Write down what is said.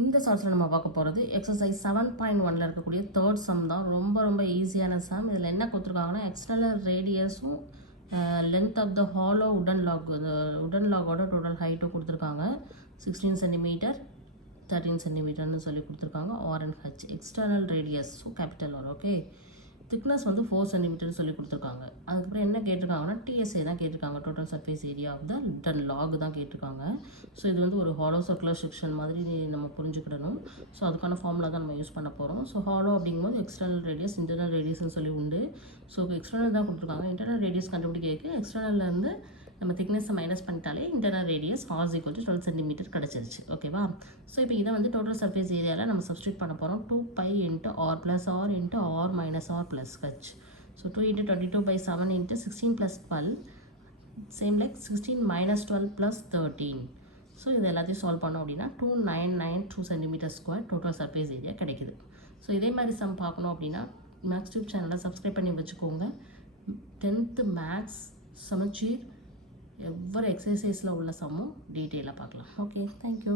இந்த சார்ட்ஸில் நம்ம பார்க்க போகிறது எக்ஸசைஸ் 7.1ல் இருக்கக்கூடிய தேர்ட் சம் தான். ரொம்ப ஈஸியான சம். இதில் என்ன கொடுத்துருக்காங்கன்னா எக்ஸ்டர்னல் ரேடியஸும் லென்த் ஆஃப் த ஹாலோ உடன் லாக், இந்த உடன் லாகோட டோட்டல் ஹைட்டும் கொடுத்துருக்காங்க. 16 சென்டிமீட்டர் 13 சென்டிமீட்டர்னு சொல்லி கொடுத்துருக்காங்க. RNH external radius, so capital R. Okay, thickness வந்து 4 சென்டிமீட்டர்னு சொல்லி கொடுத்துருக்காங்க. அதுக்கப்புறம் என்ன கேட்டிருக்காங்கன்னா டிஎஸ்ஏ தான் கேட்டிருக்காங்க, total surface area of the ton log தான் கேட்டிருக்காங்க. ஸோ இது வந்து ஒரு ஹாலோ சர்க்குலர் செக்ஷன் மாதிரி நம்ம புரிஞ்சுக்கிடணும். ஸோ அதுக்கான ஃபார்முலா தான் நம்ம யூஸ் பண்ண போகிறோம். ஸோ ஹாலோ அப்படிங்கும்போது எக்ஸ்டர்னல் ரேடியஸ் இன்டர்னல் ரேடியஸ்னு சொல்லி உண்டு. ஸோ எக்ஸ்டர்னல் தான் கொடுத்துருக்காங்க. இன்டர்னல் ரேடியஸ் கண்டுபிடிக்க எக்ஸ்டர்னல்லேருந்து நம்ம திக்னஸை மைனஸ் பண்ணிட்டாலே இன்டர்னல் ரேடியஸ் R = 12 சென்டிமீட்டர் கிடச்சிருச்சு. ஓகேவா? ஸோ இப்போ இதை வந்து டோட்டல் சர்ஃபேஸ் ஏரியாவில் நம்ம சப்ஸ்டியூட் பண்ண போகிறோம். 2π × R + R × R - R + H. So 2 × 22/7 × 16 + 12, same like 16 - 12 + 13. So இது எல்லாத்தையும் சால்வ் பண்ணோம் அப்படின்னா 2992 cm² டோட்டல் சர்ஃபேஸ் ஏரியா கிடைக்குது. ஸோ இதே மாதிரி சம் பார்க்கணும் அப்படின்னா மேக்ஸ் டியூப் சேனலை சப்ஸ்கிரைப் பண்ணி வச்சுக்கோங்க. 10th மேக்ஸ் சமச்சீர் எவ்வளோ எக்ஸசைஸில் உள்ள சம்மும் டீட்டெயிலாக பார்க்கலாம். Okay, thank you.